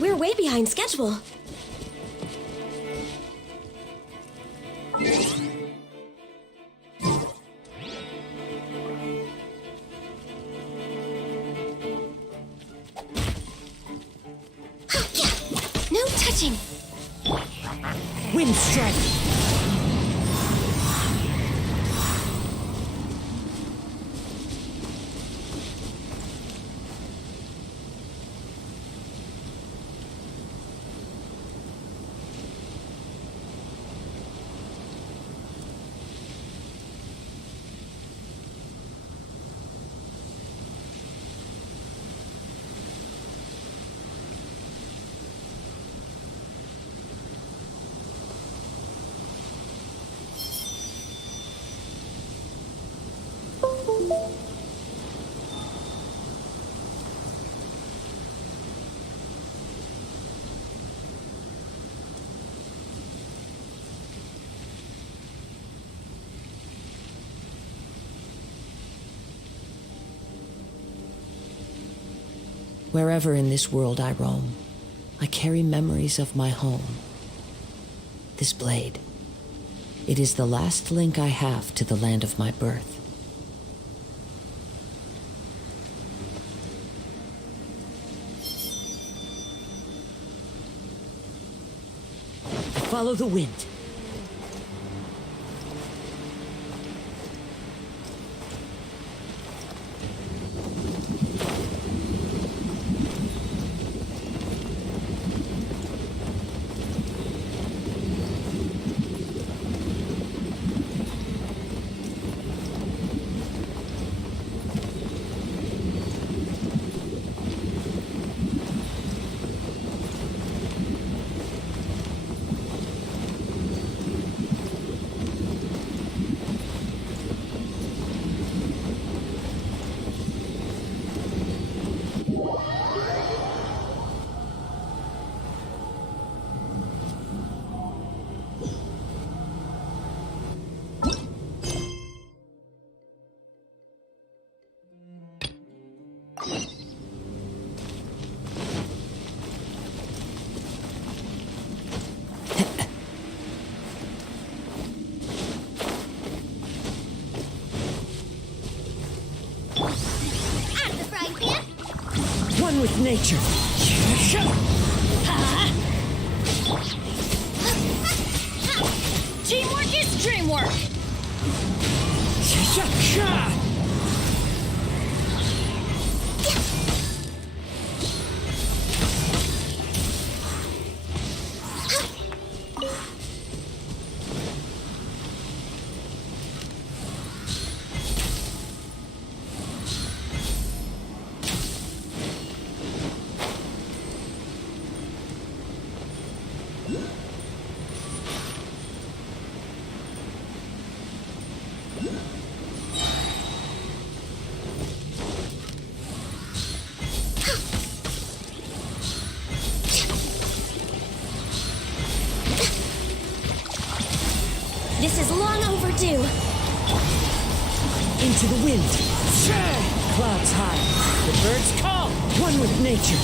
We're way behind schedule. No touching. Wind strike. Wherever in this world I roam, I carry memories of my home. This blade, it is the last link I have to the land of my birth. Follow the wind. One with nature. Teamwork is dreamwork. This is long overdue. Into the wind. Clouds high. The birds call. One with nature.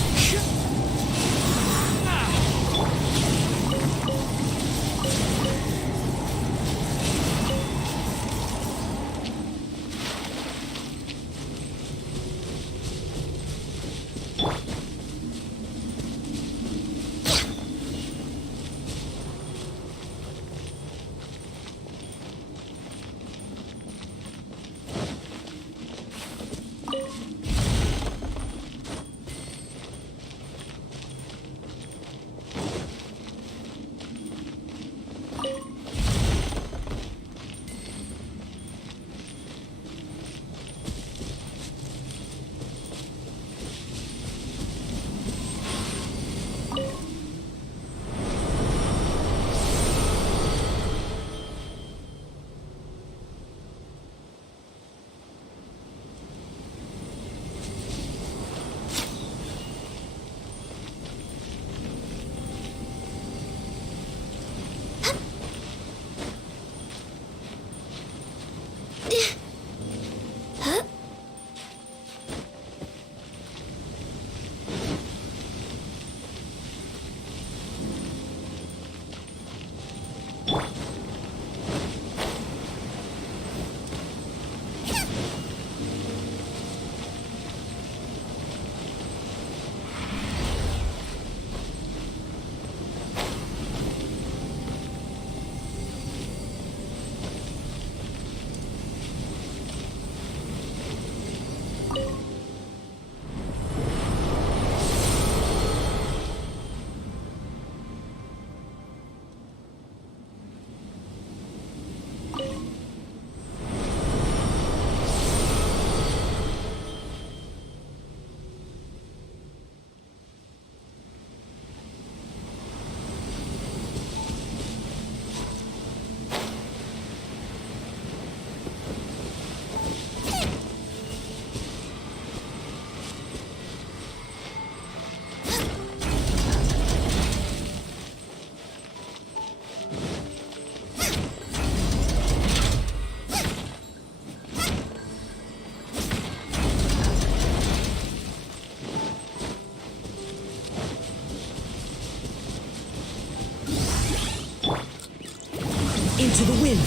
Into the wind!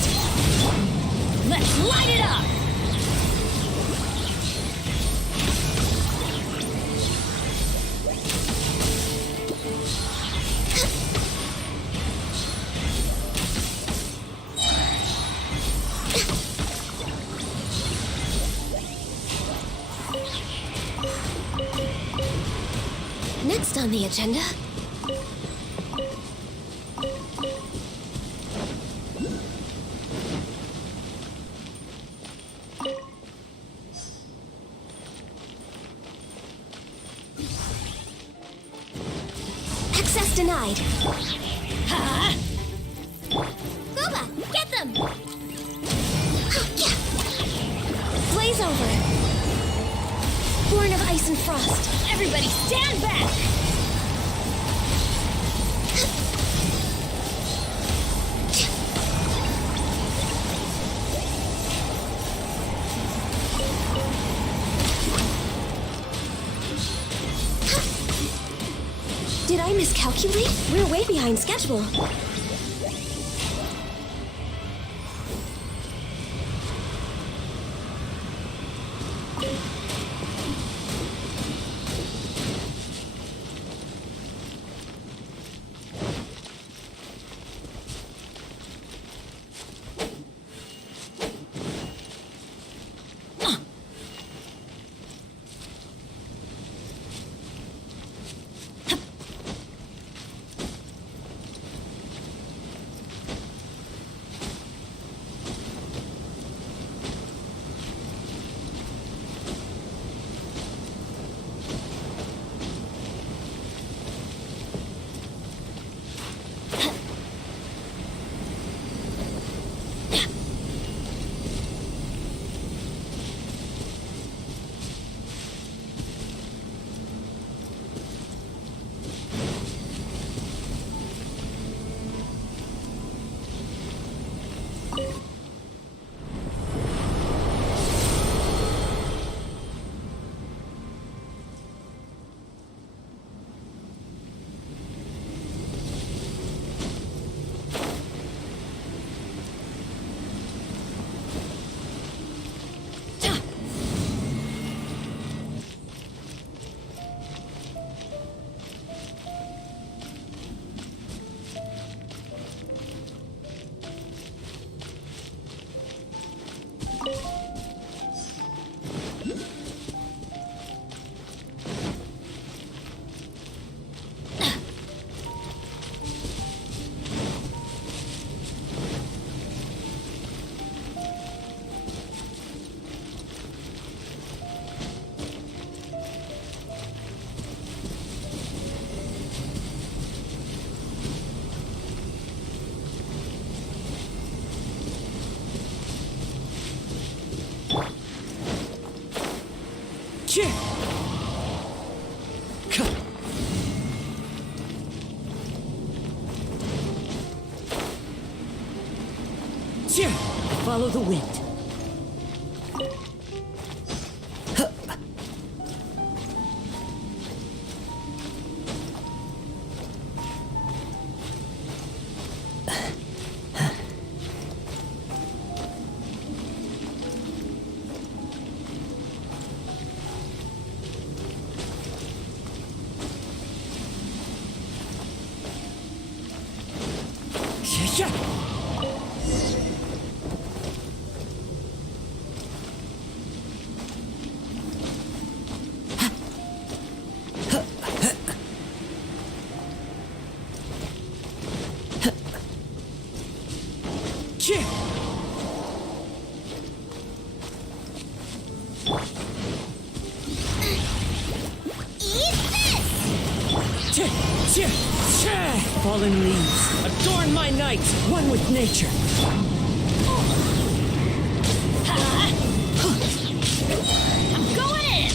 Let's light it up! Next on the agenda... Access denied. Ha! Booba, get them! Blaze over. Born of ice and frost. Everybody stand back! Did I miscalculate? We're way behind schedule. Follow the wind. Fallen leaves, adorn my night, one with nature. I'm going in!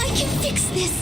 I can fix this!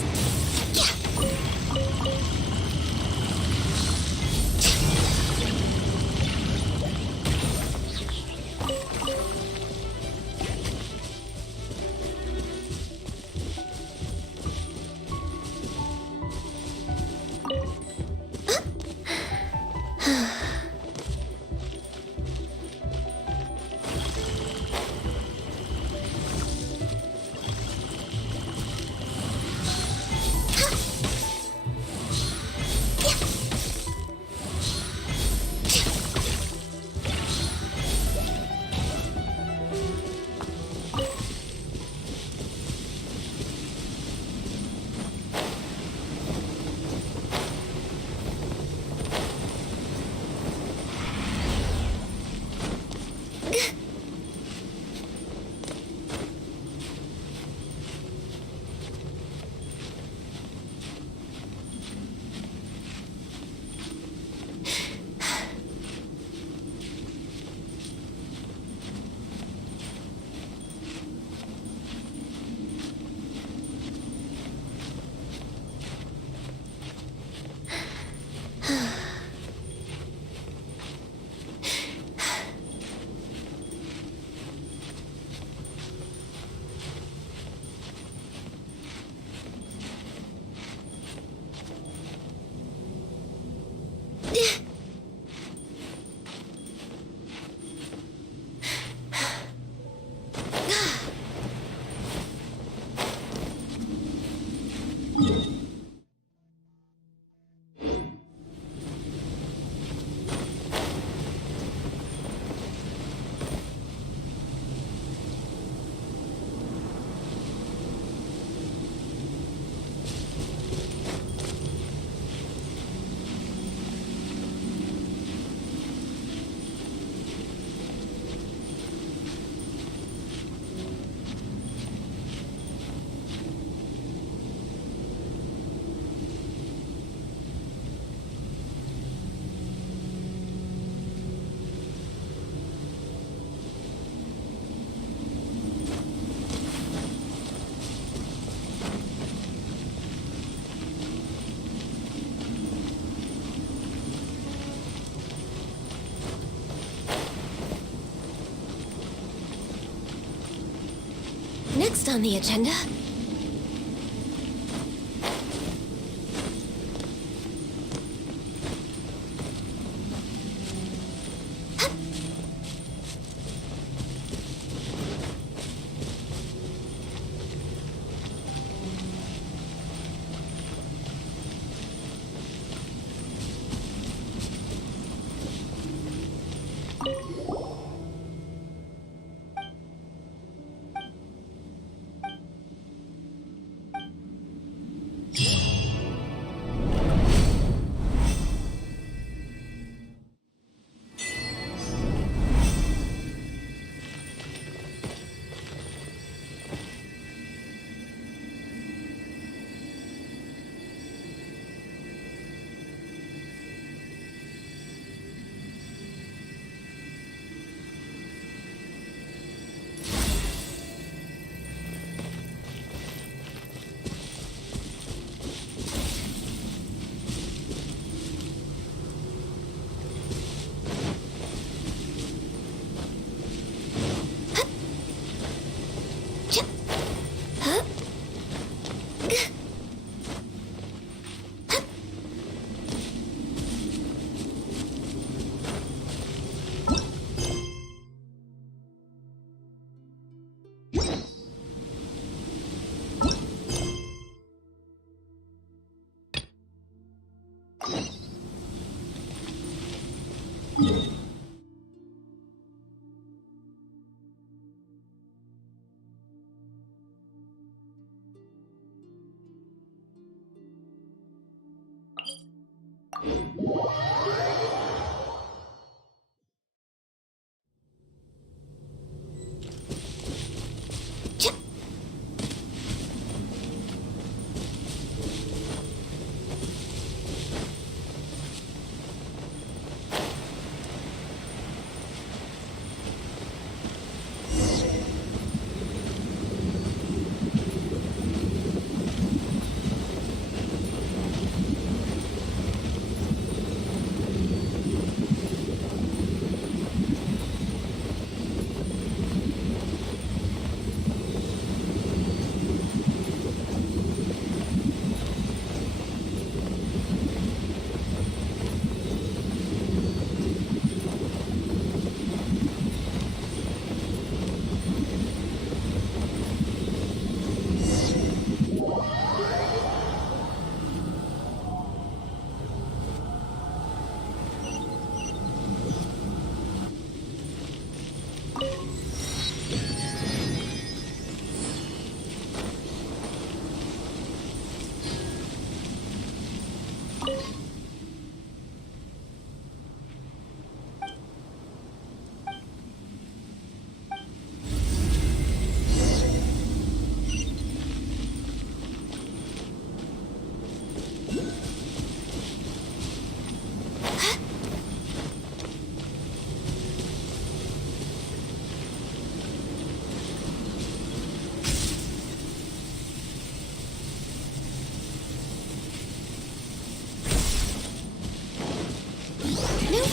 Next on the agenda...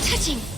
touching.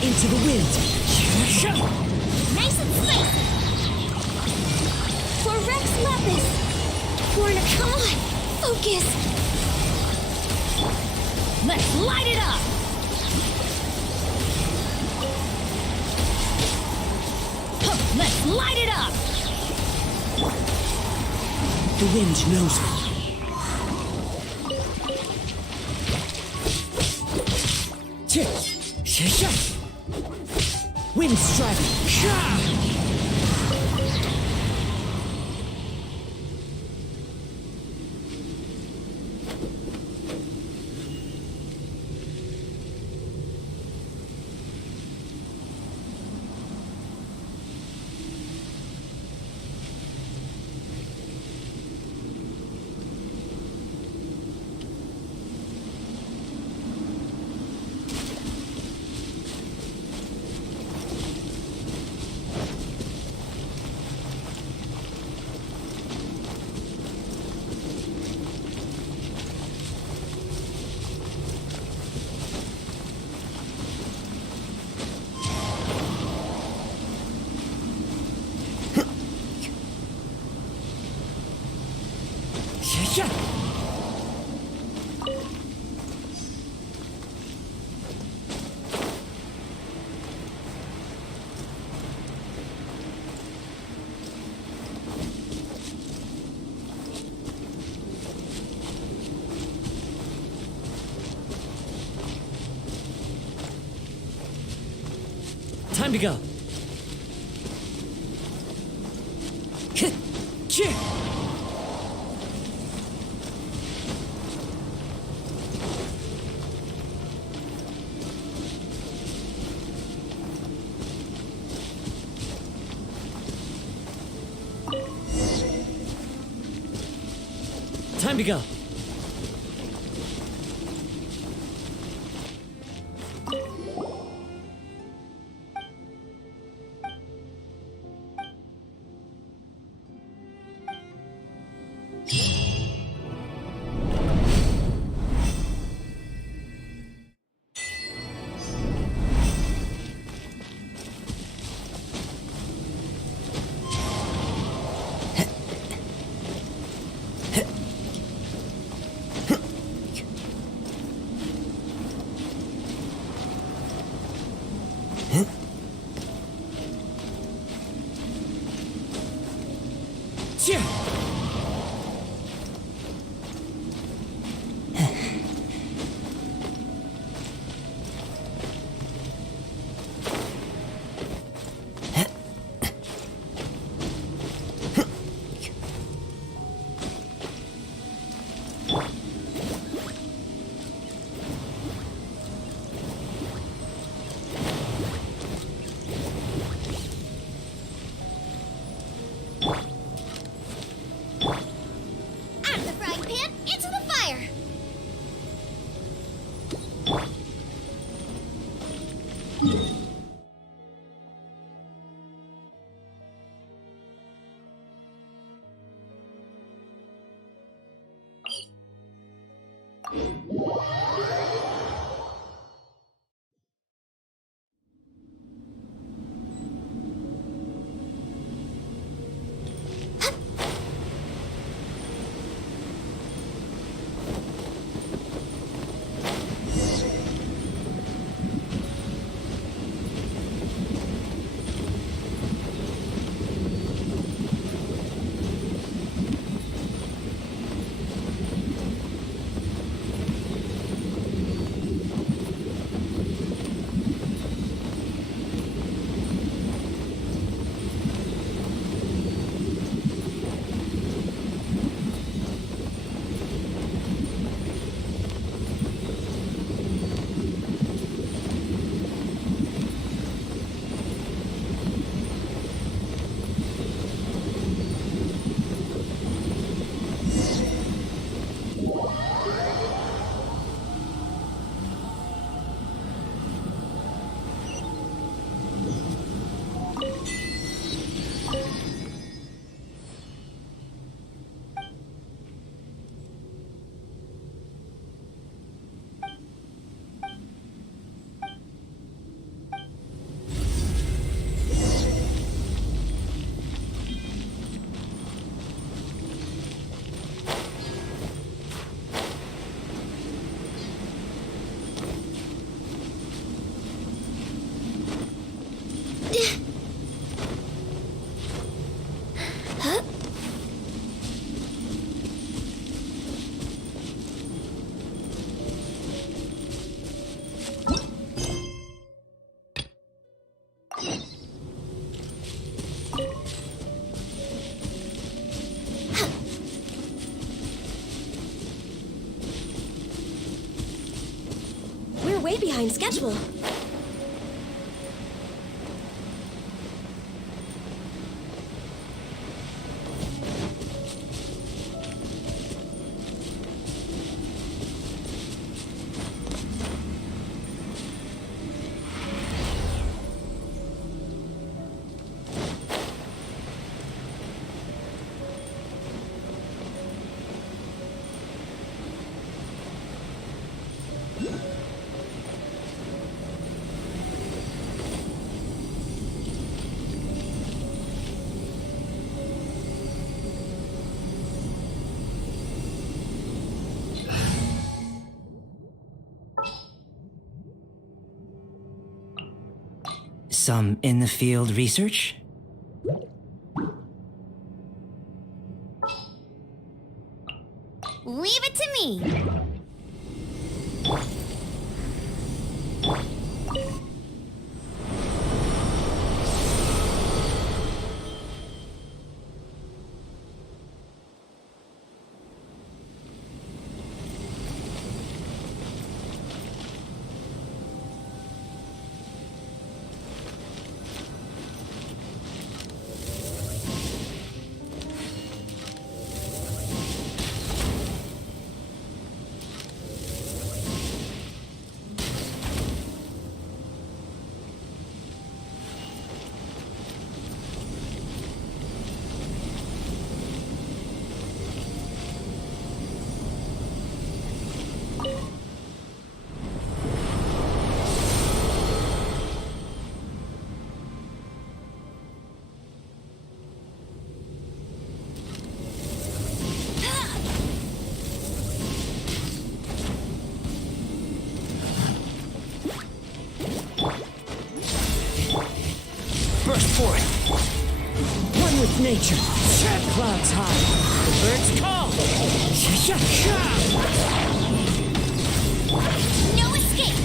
Into the wind. Nice and spicy. For Rex Lapis. Come on, focus. Let's light it up. Let's light it up. The wind knows me. Wind strike. Time to go. Time to go. way behind schedule. Some in-the-field research? Leave it to me. Burst forth. One with nature. Tread clouds high. The birds call. No escape.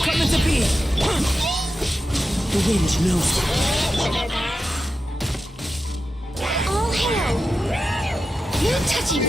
Coming to be. The wind knows it. All hail. No touching.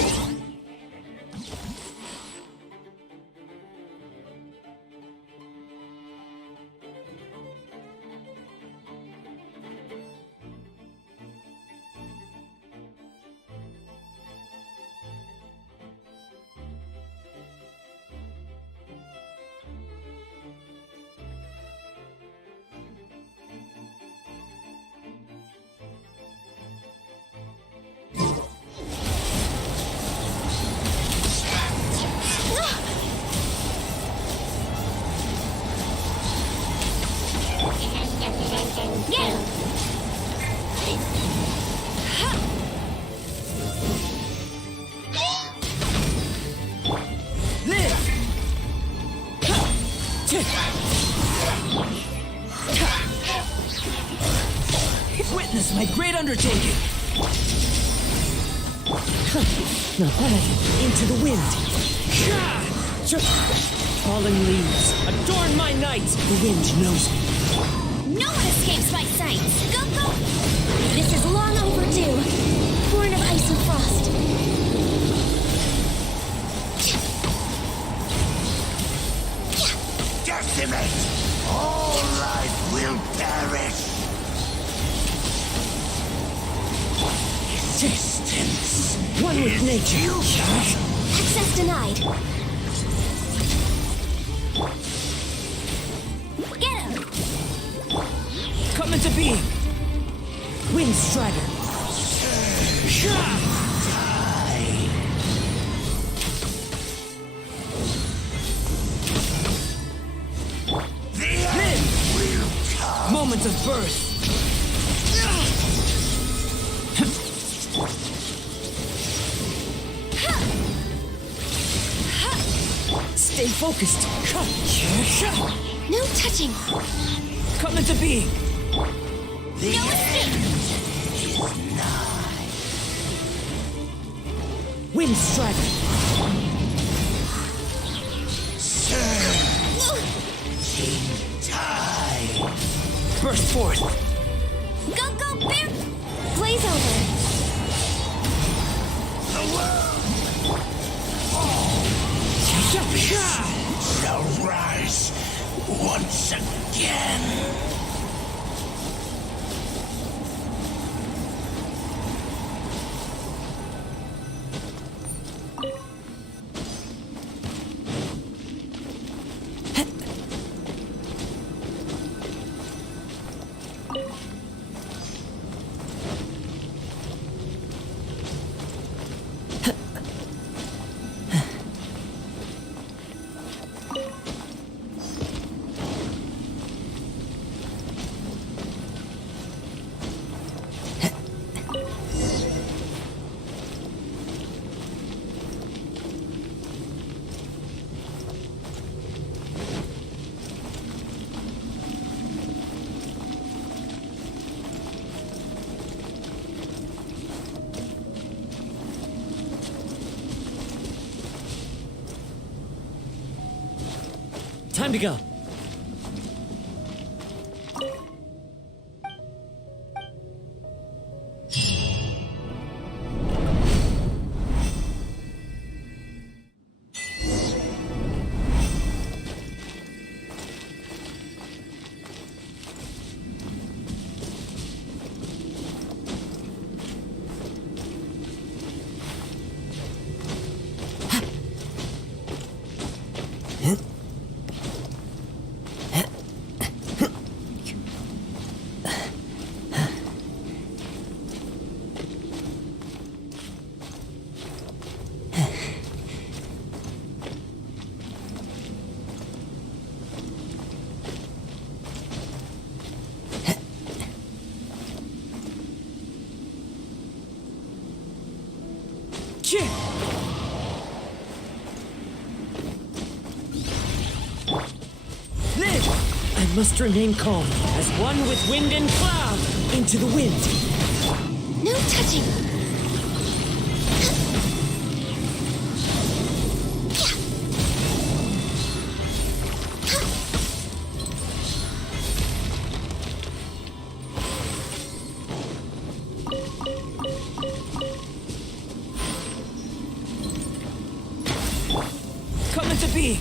Witness my great undertaking. Not bad. Into the wind. Falling leaves adorn my night. The wind knows me. No one escapes my sight. Go, go. This is long overdue. Born of ice and frost. Decimate! All life will perish! Resistance. One with nature. Access denied. Get him. Come into being. Wind Strider. Moment of birth. Stay focused. No touching. Come into being. No escape. Wind Strider. Burst forth. Go, go, bear. Blaze over. The world! Time to go. Live! I must remain calm, as one with wind and cloud. Into the wind. No touching. Come into being.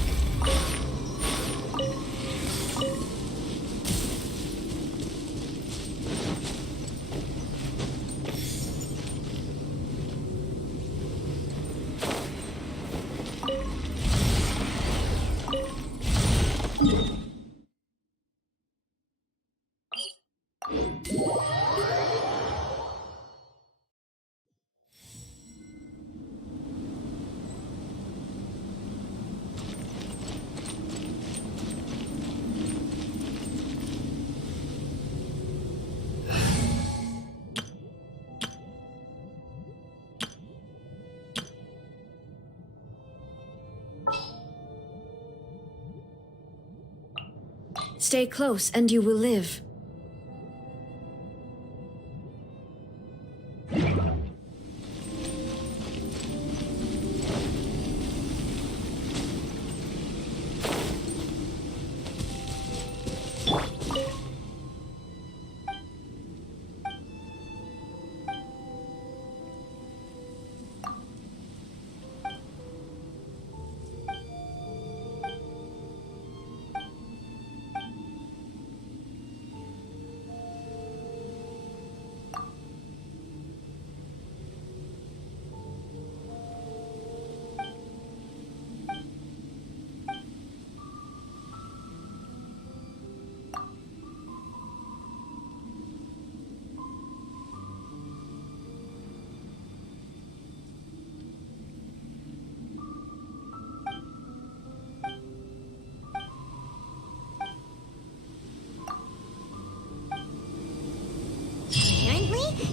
Stay close and you will live.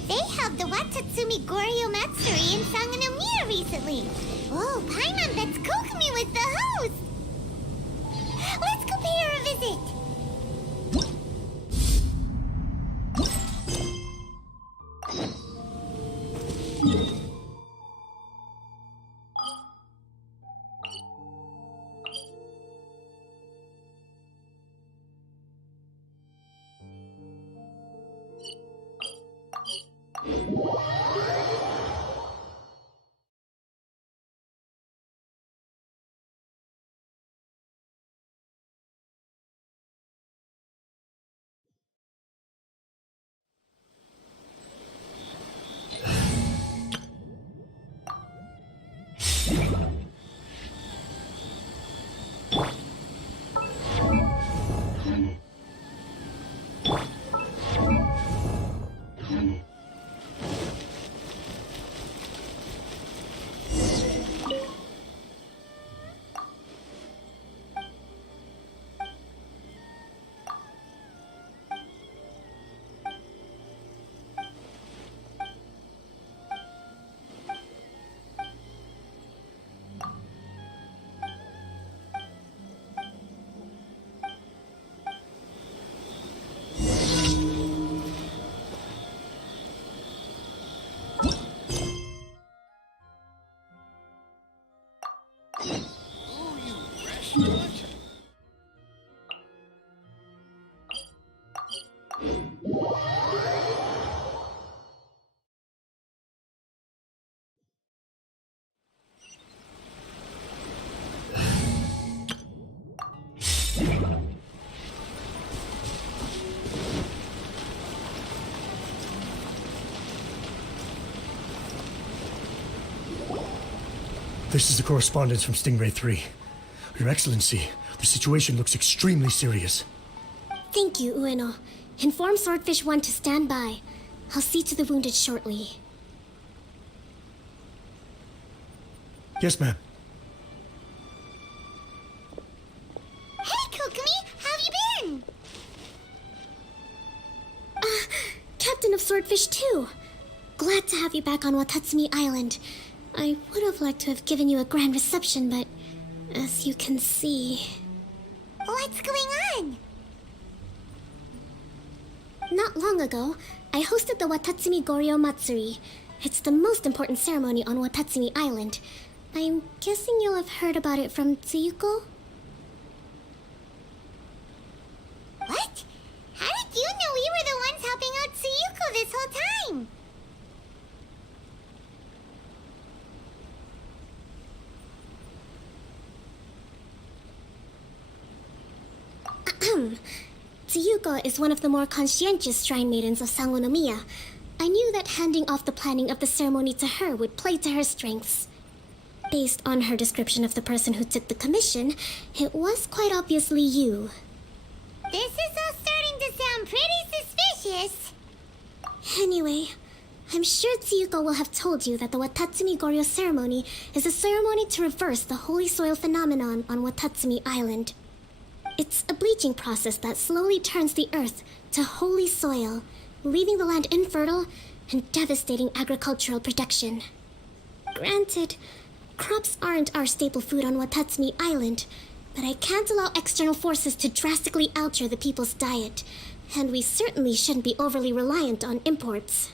They held the Watatsumi Goryo Matsuri in Sanganomiya recently. Oh, Paimon bets Kokumi was the host. Let's go pay her a visit. This is the correspondence from Stingray 3. Your Excellency, the situation looks extremely serious. Thank you, Ueno. Inform Swordfish 1 to stand by. I'll see to the wounded shortly. Yes, ma'am. Hey, Kokomi, how have you been? Captain of Swordfish 2. Glad to have you back on Watatsumi Island. I would have liked to have given you a grand reception, but as you can see... What's going on? Not long ago, I hosted the Watatsumi Goryo Matsuri. It's the most important ceremony on Watatsumi Island. I'm guessing you'll have heard about it from Tsuyuko? What? How did you know we were the ones helping out Tsuyuko this whole time? Tsuyuko is one of the more conscientious shrine maidens of Sangonomiya. I knew that handing off the planning of the ceremony to her would play to her strengths. Based on her description of the person who took the commission, it was quite obviously you. This is all starting to sound pretty suspicious. Anyway, I'm sure Tsuyuko will have told you that the Watatsumi Goryo ceremony is a ceremony to reverse the holy soil phenomenon on Watatsumi Island. It's a bleaching process that slowly turns the earth to holy soil, leaving the land infertile and devastating agricultural production. Granted, crops aren't our staple food on Watatsumi Island, but I can't allow external forces to drastically alter the people's diet, and we certainly shouldn't be overly reliant on imports.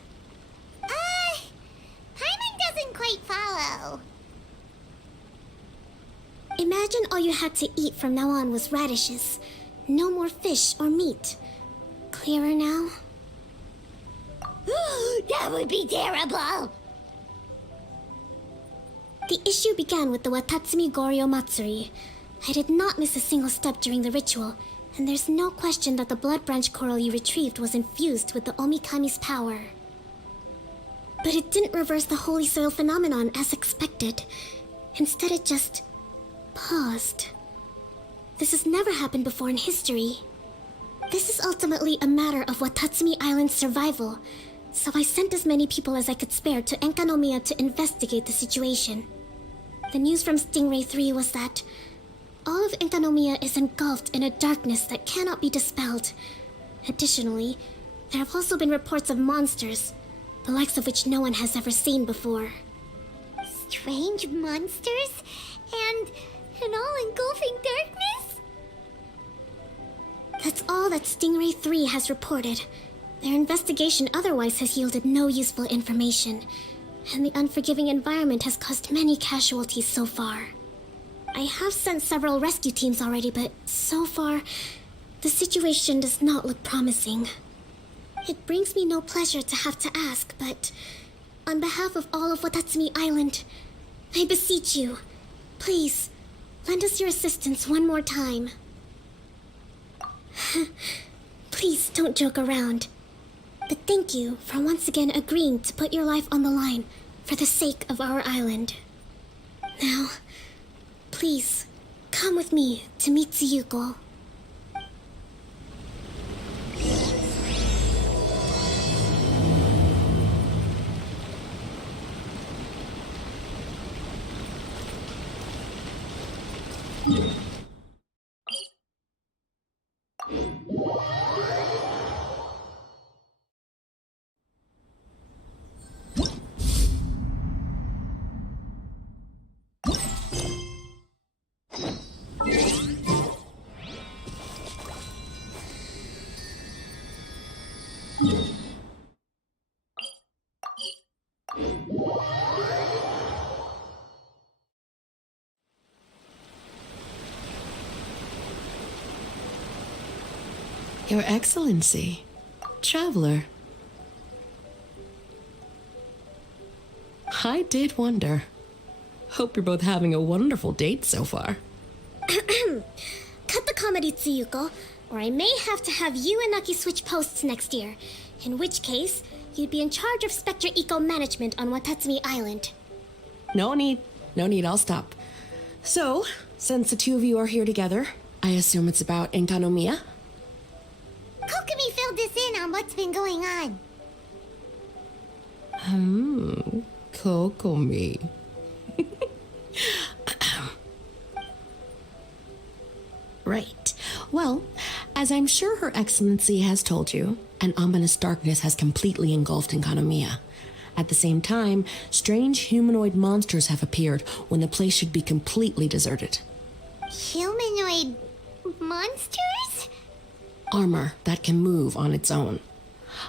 Paimon doesn't quite follow. Imagine all you had to eat from now on was radishes. No more fish or meat. Clearer now? That would be terrible. The issue began with the Watatsumi Goryo Matsuri. I did not miss a single step during the ritual, and there's no question that the blood branch coral you retrieved was infused with the Omikami's power. But it didn't reverse the holy soil phenomenon as expected. Instead, it just paused. This has never happened before in history. This is ultimately a matter of Watatsumi Island's survival, so I sent as many people as I could spare to Enkanomiya to investigate the situation. The news from Stingray 3 was that all of Enkanomiya is engulfed in a darkness that cannot be dispelled. Additionally, there have also been reports of monsters, the likes of which no one has ever seen before. Strange monsters and an all-engulfing darkness? That's all that Stingray 3 has reported. Their investigation otherwise has yielded no useful information, and the unforgiving environment has caused many casualties so far. I have sent several rescue teams already, but so far, the situation does not look promising. It brings me no pleasure to have to ask, but on behalf of all of Watatsumi Island, I beseech you, please, lend us your assistance one more time. Please don't joke around. But thank you for once again agreeing to put your life on the line for the sake of our island. Now, please, come with me to meet Tsuyuko. Your Excellency, traveler. I did wonder. Hope you're both having a wonderful date so far. Cut the comedy, Tsuyuko, or I may have to have you and Naki switch posts next year. In which case, you'd be in charge of Spectre Eco Management on Watatsumi Island. No need. No need, I'll stop. So, since the two of you are here together, I assume it's about Enkanomiya? Kokomi filled us in on what's been going on. Kokomi. Right. Well, as I'm sure Her Excellency has told you, an ominous darkness has completely engulfed Enkanomiya. At the same time, strange humanoid monsters have appeared when the place should be completely deserted. Humanoid monsters? Armor that can move on its own.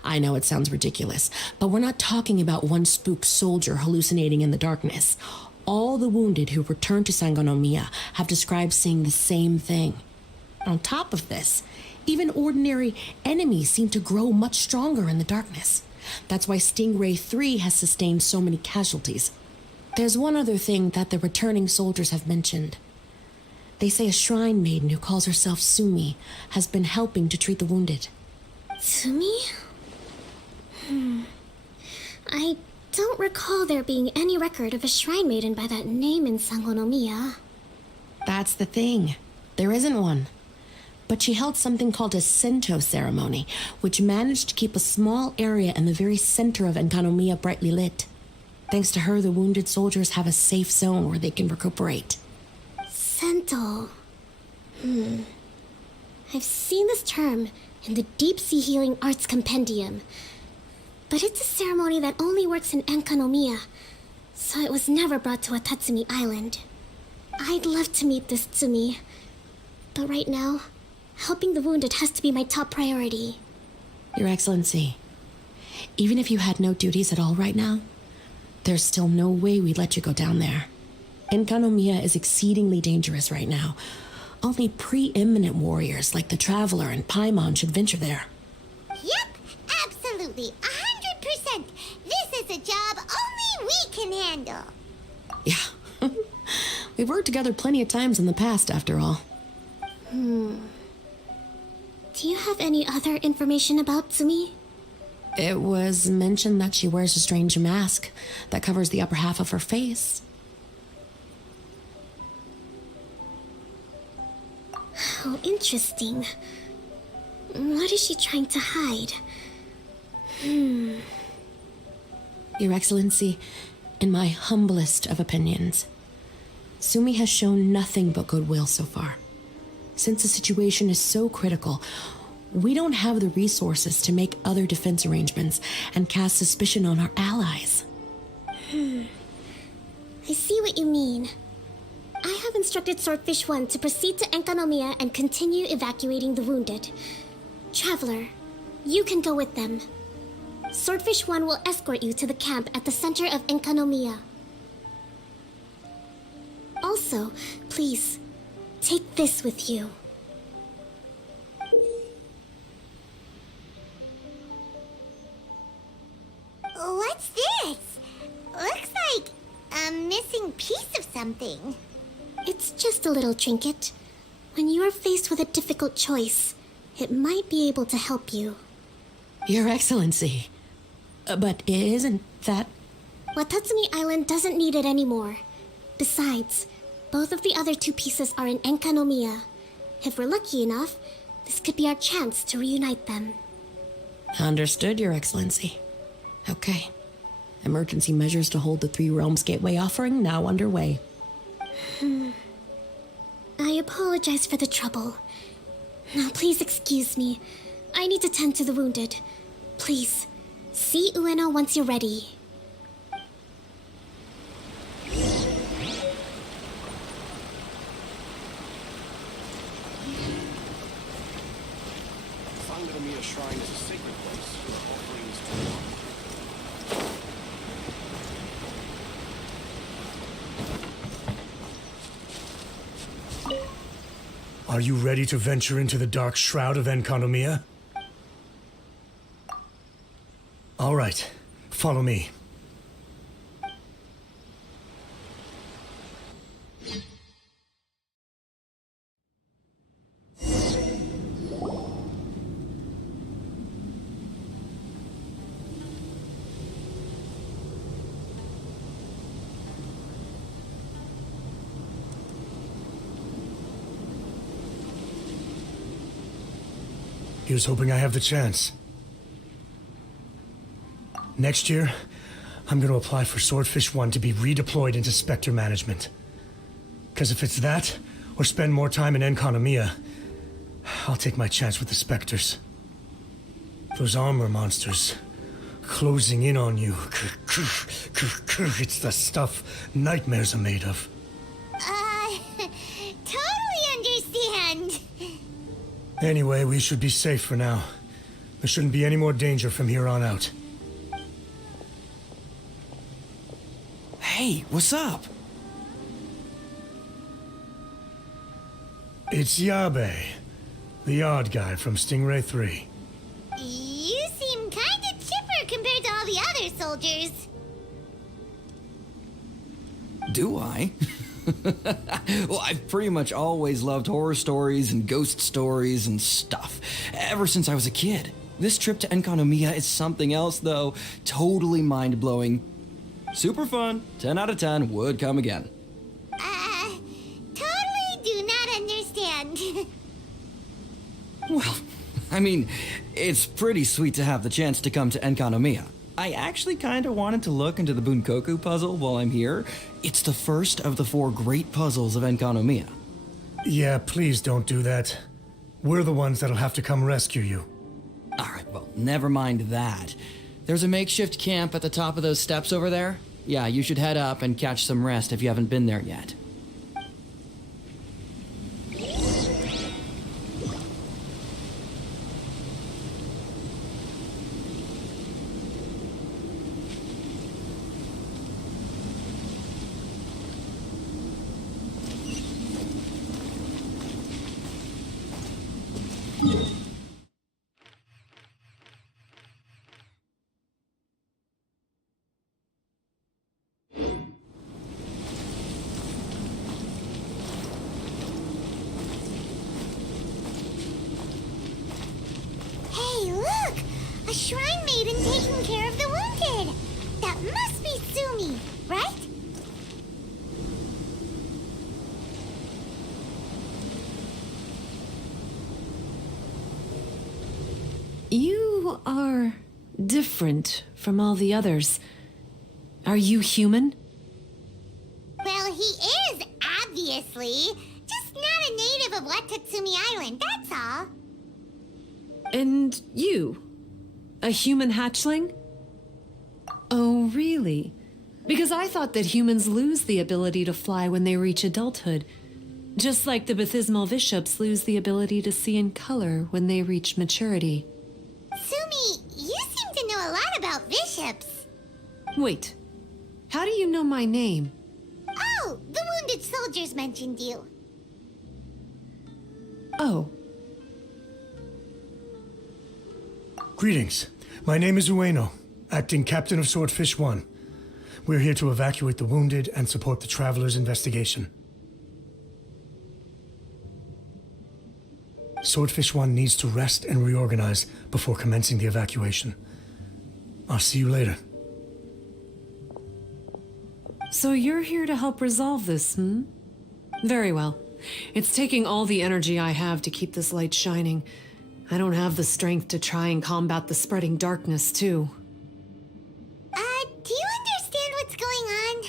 I know it sounds ridiculous, but we're not talking about one spooked soldier hallucinating in the darkness. All the wounded who returned to Sangonomiya have described seeing the same thing. On top of this, even ordinary enemies seem to grow much stronger in the darkness. That's why Stingray 3 has sustained so many casualties. There's one other thing that the returning soldiers have mentioned. They say a shrine maiden who calls herself Sumi has been helping to treat the wounded. Sumi? I don't recall there being any record of a shrine maiden by that name in Sangonomiya. That's the thing. There isn't one. But she held something called a Sento ceremony, which managed to keep a small area in the very center of Enkanomiya brightly lit. Thanks to her, the wounded soldiers have a safe zone where they can recuperate. Sento. I've seen this term in the Deep Sea Healing Arts Compendium. But it's a ceremony that only works in Enkanomiya, so it was never brought to Watatsumi Island. I'd love to meet this Tsumi, but right now, helping the wounded has to be my top priority. Your Excellency, even if you had no duties at all right now, there's still no way we'd let you go down there. Enkanomiya is exceedingly dangerous right now. Only preeminent warriors like the Traveler and Paimon should venture there. Yep, absolutely, 100%. This is a job only we can handle. Yeah. We've worked together plenty of times in the past, after all. Do you have any other information about Tsumi? It was mentioned that she wears a strange mask that covers the upper half of her face. How interesting. What is she trying to hide? Your Excellency, in my humblest of opinions, Sumi has shown nothing but goodwill so far. Since the situation is so critical, we don't have the resources to make other defense arrangements and cast suspicion on our allies. I see what you mean. I have instructed Swordfish 1 to proceed to Enkanomiya and continue evacuating the wounded. Traveler, you can go with them. Swordfish 1 will escort you to the camp at the center of Enkanomiya. Also, please, take this with you. What's this? Looks like a missing piece of something. It's just a little trinket. When you are faced with a difficult choice, it might be able to help you. Your Excellency. But isn't that... Watatsumi Island doesn't need it anymore. Besides, both of the other two pieces are in Enkanomiya. If we're lucky enough, this could be our chance to reunite them. Understood, Your Excellency. Okay. Emergency measures to hold the Three Realms Gateway offering now underway. I apologize for the trouble. Now, please excuse me. I need to tend to the wounded. Please, see Ueno once you're ready. Sangonomiya Shrine is a sacred place where offerings to God. Are you ready to venture into the dark shroud of Enkanomiya? All right, follow me. Here's hoping I have the chance. Next year, I'm gonna apply for Swordfish 1 to be redeployed into Spectre management. Because if it's that, or spend more time in Enconomia, I'll take my chance with the Spectres. Those armor monsters, closing in on you. It's the stuff nightmares are made of. Totally understand. Anyway, we should be safe for now. There shouldn't be any more danger from here on out. Hey, what's up? It's Yabe, the odd guy from Stingray 3. You seem kinda chipper compared to all the other soldiers. Do I? Well, I've pretty much always loved horror stories and ghost stories and stuff, ever since I was a kid. This trip to Enconomia is something else, though. Totally mind-blowing. Super fun. 10 out of 10 would come again. Totally do not understand. Well, I mean, it's pretty sweet to have the chance to come to Enconomia. I actually kind of wanted to look into the Bunkoku Puzzle while I'm here. It's the first of the 4 great puzzles of Enconomia. Yeah, please don't do that. We're the ones that'll have to come rescue you. Alright, well, never mind that. There's a makeshift camp at the top of those steps over there. Yeah, you should head up and catch some rest if you haven't been there yet. Hey, look! A shrine maiden taking care of the wounded! That must be Sumi, right? You are different from all the others. Are you human? Well, he is, obviously. Just not a native of Watatsumi Island, that's all. And you? A human hatchling? Oh, really? Because I thought that humans lose the ability to fly when they reach adulthood. Just like the baptismal bishops lose the ability to see in color when they reach maturity. Sumi, you seem to know a lot about bishops. Wait, how do you know my name? Oh, the wounded soldiers mentioned you. Oh, Greetings. My name is Ueno, acting captain of Swordfish 1. We're here to evacuate the wounded and support the traveler's investigation. Swordfish 1 needs to rest and reorganize before commencing the evacuation. I'll see you later. so you're here to help resolve this, hmm? Very well. It's taking all the energy I have to keep this light shining. I don't have the strength to try and combat the spreading darkness, too. Do you understand what's going on?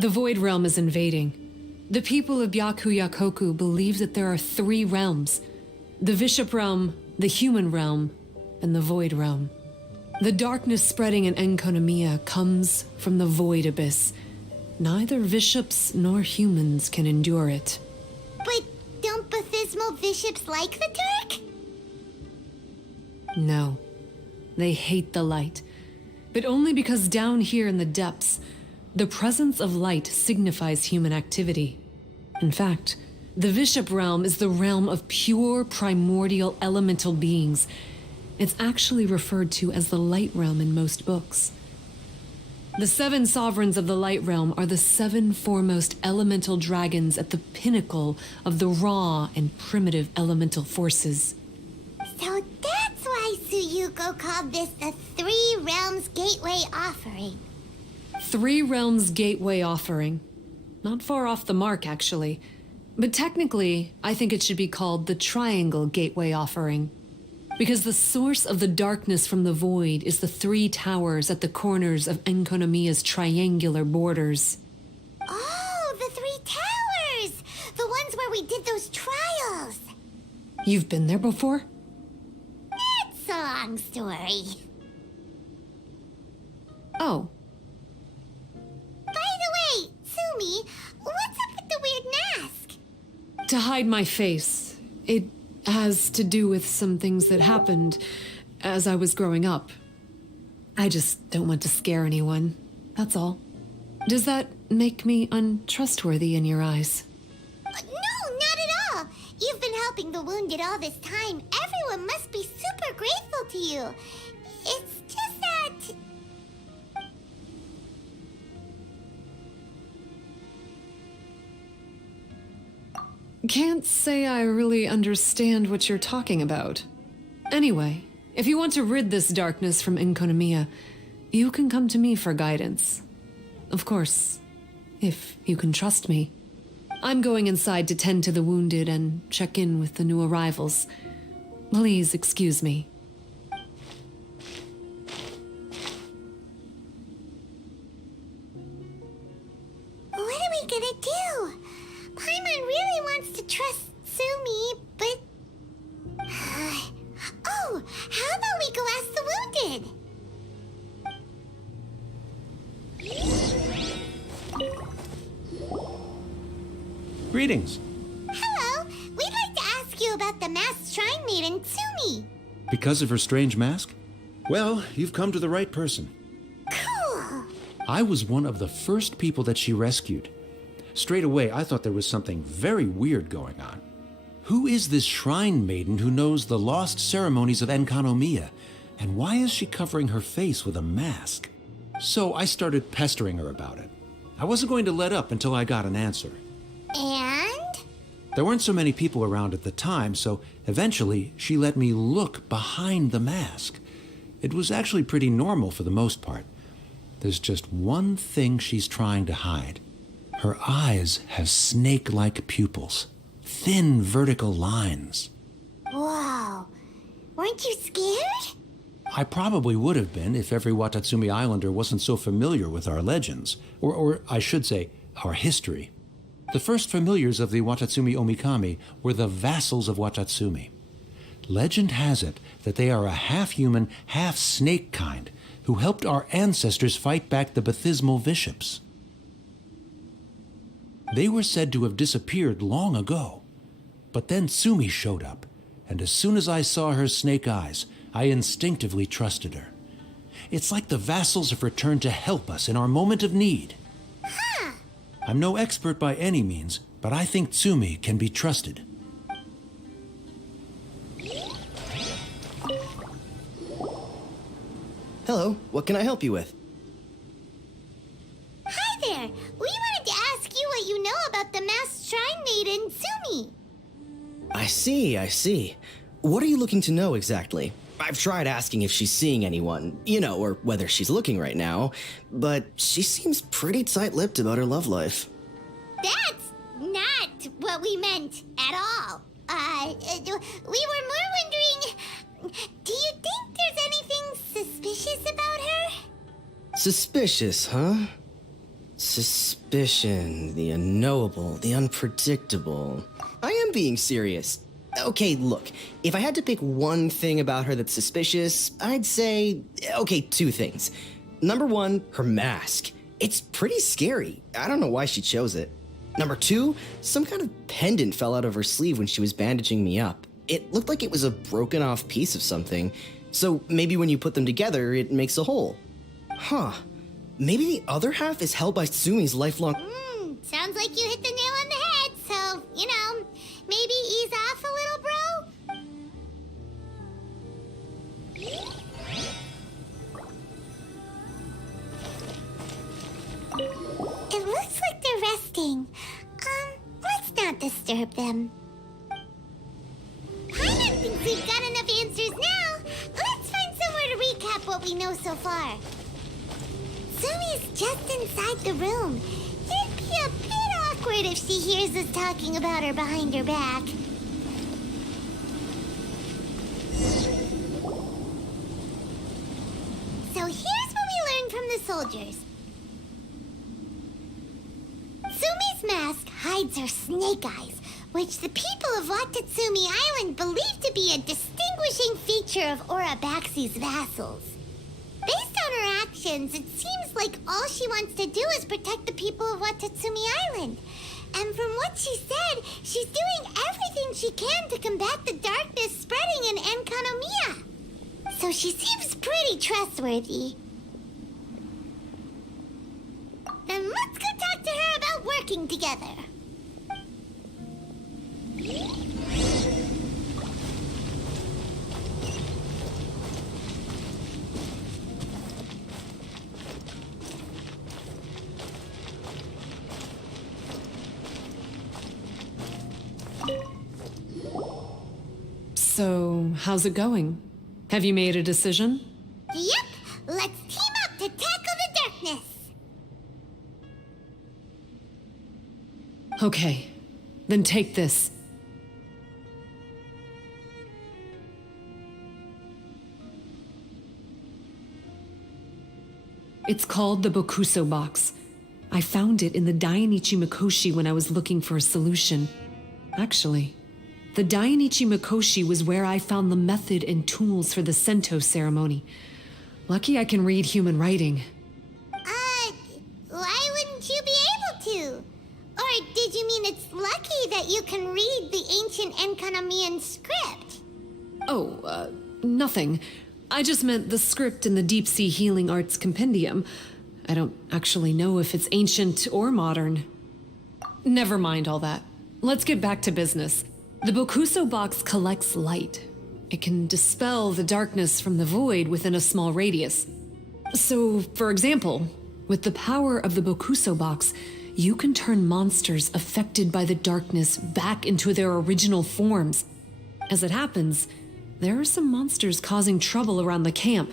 The Void Realm is invading. The people of Byakuyakoku believe that there are 3 realms. The Bishop Realm, the Human Realm, and the Void Realm. The darkness spreading in Enconomia comes from the Void Abyss. Neither bishops nor humans can endure it. But don't baptismal bishops like the dark? No. They hate the light. But only because down here in the depths, the presence of light signifies human activity. In fact, the Bishop Realm is the realm of pure primordial elemental beings. It's actually referred to as the Light Realm in most books. The 7 sovereigns of the Light Realm are the 7 foremost elemental dragons at the pinnacle of the raw and primitive elemental forces. So that's why Suyuko called this the 3 Realms Gateway Offering. 3 Realms Gateway Offering. Not far off the mark, actually. But technically, I think it should be called the Triangle Gateway Offering. Because the source of the darkness from the void is the 3 towers at the corners of Enkonomiya's triangular borders. Oh, the 3 towers! The ones where we did those trials! You've been there before? It's a long story. Oh. By the way, Sumi, what's up with the weird mask? To hide my face. It has to do with some things that happened as I was growing up. I just don't want to scare anyone, that's all. Does that make me untrustworthy in your eyes? No, not at all. You've been helping the wounded all this time. Everyone must be super grateful to you. It's just that... Can't say I really understand what you're talking about. Anyway, if you want to rid this darkness from Enkonomiya, you can come to me for guidance. Of course, if you can trust me. I'm going inside to tend to the wounded and check in with the new arrivals. Please excuse me. What are we gonna do? Paimon really wants to trust Sumi, but... Oh, how about we go ask the wounded? Greetings. Hello, we'd like to ask you about the masked shrine maiden, Sumi. Because of her strange mask? Well, you've come to the right person. Cool. I was one of the first people that she rescued. Straight away, I thought there was something very weird going on. Who is this shrine maiden who knows the lost ceremonies of Enkanomiya? And why is she covering her face with a mask? So I started pestering her about it. I wasn't going to let up until I got an answer. And? There weren't so many people around at the time, so eventually she let me look behind the mask. It was actually pretty normal for the most part. There's just one thing she's trying to hide. Her eyes have snake-like pupils, thin vertical lines. Whoa. Weren't you scared? I probably would have been if every Watatsumi Islander wasn't so familiar with our legends, or I should say, our history. The first familiars of the Watatsumi Omikami were the vassals of Watatsumi. Legend has it that they are a half-human, half-snake kind who helped our ancestors fight back the Bathismal Bishops. They were said to have disappeared long ago. But then Sumi showed up, and as soon as I saw her snake eyes, I instinctively trusted her. It's like the vassals have returned to help us in our moment of need. Huh. I'm no expert by any means, but I think Tsumi can be trusted. Hello, what can I help you with? Hi there. We wanted to ask you what you know about the masked shrine maiden, Sumi. I see. What are you looking to know exactly? I've tried asking if she's seeing anyone, or whether she's looking right now, but she seems pretty tight-lipped about her love life. That's not what we meant at all. We were more wondering, do you think there's anything suspicious about her? Suspicious, huh? Suspicion, the unknowable, the unpredictable. I am being serious. Okay, look, if I had to pick one thing about her that's suspicious, I'd say, two things. Number one, her mask. It's pretty scary. I don't know why she chose it. Number two, some kind of pendant fell out of her sleeve when she was bandaging me up. It looked like it was a broken off piece of something. So maybe when you put them together, it makes a whole. Huh. Maybe the other half is held by Tsumi's lifelong... Sounds like you hit the nail on the head, so, maybe ease off a little, bro? It looks like they're resting. Let's not disturb them. Paimon thinks we've got enough answers now. Let's find somewhere to recap what we know so far. Sumi's just inside the room. It'd be a bit awkward if she hears us talking about her behind her back. So here's what we learned from the soldiers. Sumi's mask hides her snake eyes, which the people of Watatsumi Island believe to be a distinguishing feature of Orabaxi's vassals. Based on her actions, it seems like all she wants to do is protect the people of Watatsumi Island. And from what she said, she's doing everything she can to combat the darkness spreading in Enkanomiya. So she seems pretty trustworthy. Then let's go talk to her about working together. So, how's it going? Have you made a decision? Yep, let's team up to tackle the darkness. Okay, then take this. It's called the Bakuso Box. I found it in the Dainichi Mikoshi when I was looking for a solution. Actually, the Dainichi Mikoshi was where I found the method and tools for the Sento ceremony. Lucky I can read human writing. Why wouldn't you be able to? Or did you mean it's lucky that you can read the ancient Enkanomian script? Oh, nothing. I just meant the script in the Deep Sea Healing Arts Compendium. I don't actually know if it's ancient or modern. Never mind all that. Let's get back to business. The Bakuso Box collects light. It can dispel the darkness from the void within a small radius. So, for example, with the power of the Bakuso Box, you can turn monsters affected by the darkness back into their original forms. As it happens, there are some monsters causing trouble around the camp.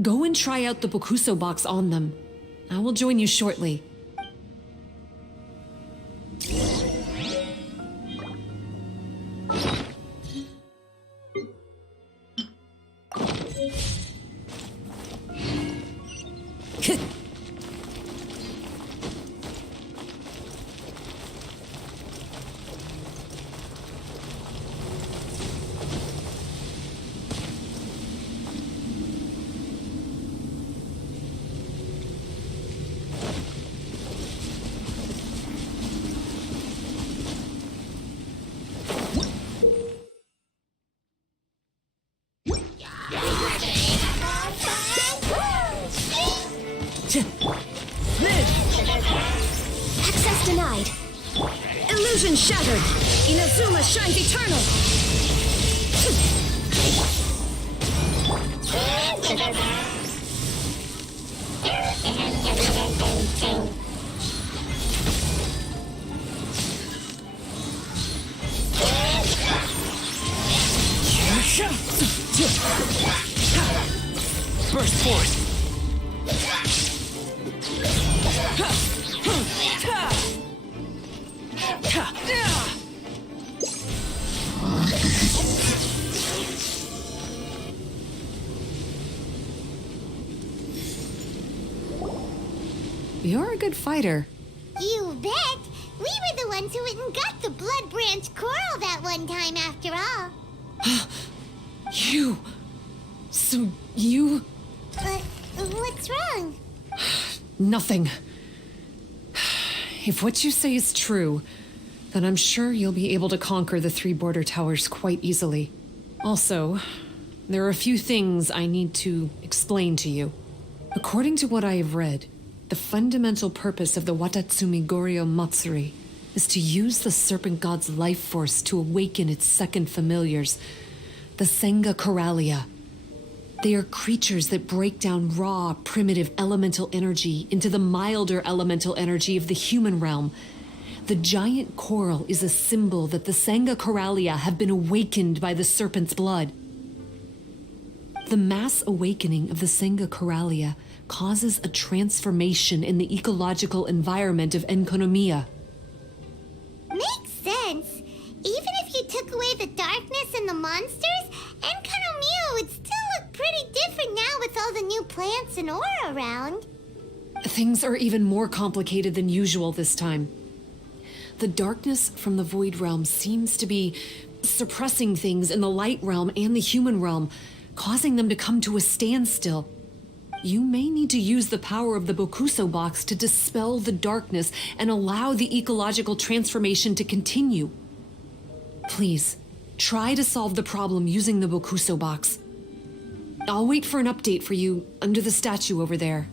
Go and try out the Bakuso Box on them. I will join you shortly. Access denied. Illusion shattered. Inazuma shines eternal. Burst forth. You're a good fighter. You bet! We were the ones who went and got the Blood Branch Coral that one time after all. You... So you... What's wrong? Nothing. If what you say is true, then I'm sure you'll be able to conquer the 3 border towers quite easily. Also, there are a few things I need to explain to you. According to what I have read, the fundamental purpose of the Watatsumi Goryo Matsuri is to use the serpent god's life force to awaken its second familiars, the Senga Coralia. They are creatures that break down raw, primitive elemental energy into the milder elemental energy of the human realm. The giant coral is a symbol that the Senga Coralia have been awakened by the serpent's blood. The mass awakening of the Senga Coralia causes a transformation in the ecological environment of Enkanomiya. Even if you took away the darkness and the monsters, Enkanomiya would still look pretty different now with all the new plants and ore around. Things are even more complicated than usual this time. The darkness from the Void Realm seems to be suppressing things in the Light Realm and the Human Realm, causing them to come to a standstill. You may need to use the power of the Bakuso Box to dispel the darkness and allow the ecological transformation to continue. Please, try to solve the problem using the Bakuso Box. I'll wait for an update for you under the statue over there.